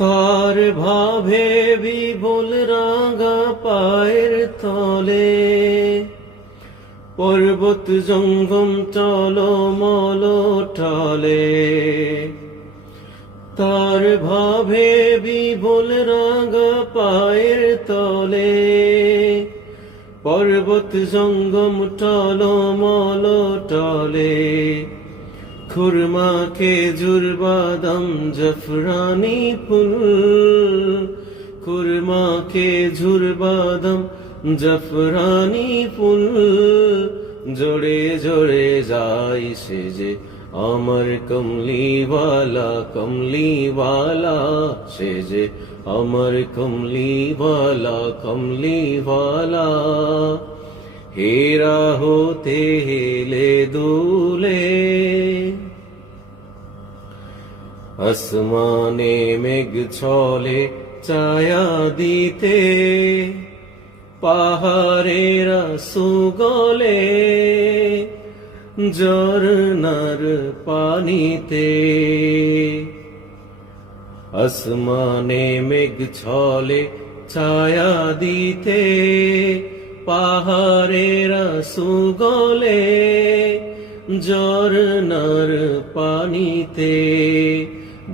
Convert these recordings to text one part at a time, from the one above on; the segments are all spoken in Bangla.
তার ভাবে বিবুল রাঙা পায়ের তলে পর্বত জঙ্গম টলমল টলে। তার ভাবে বিবুল রাঙা পায়ের তলে পর্বত জঙ্গম টলমল টলে। খুরমা খেজুর বাদাম জাফরানি ফুল, খুরমা খেজুর বাদাম জাফরানি ফুল জোড়ে জোড়ে যায় সেজে আমার কমলিওয়ালা কমলিওয়ালা সেজে আমার কমলিওয়ালা কমলিওয়ালা। হেরা হতে হেলে দুলে আসমানে মেঘ ছলে ছায়া দিতে পাহাড়েরা সুগলে ঝরনার পানিতে। আসমানে মেঘ ছলে ছায়া দিতে পাহাড়েরা সুগলে ঝরনার পানিতে।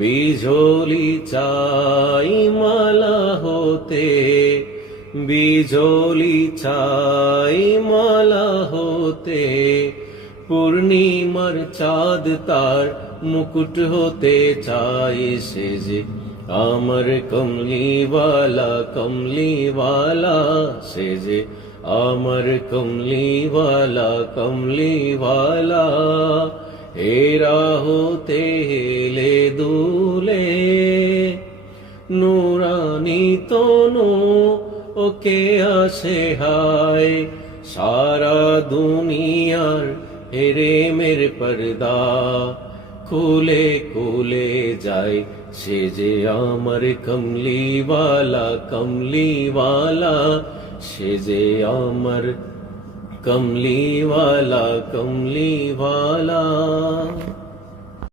বিজলি চাই মালা হতে, বিজলি চাই মালা হতে। পূর্ণিমার চাঁদ তার মুকুট হতে চাই সেজে আমার কমলিওয়ালা কমলিওয়ালা সেজে আমার কমলিওয়ালা কমলিওয়ালা। হেরা হতে হেলে দুলে নুরানি তনু ওকে আসে হায় সারা দুনিয়ার হেরে মের পর্দা খুলে খুলে যায় সেজে আমার কমলিওয়ালা কমলিওয়ালা সেজে আমার কমলিওয়ালা কমলিওয়ালা।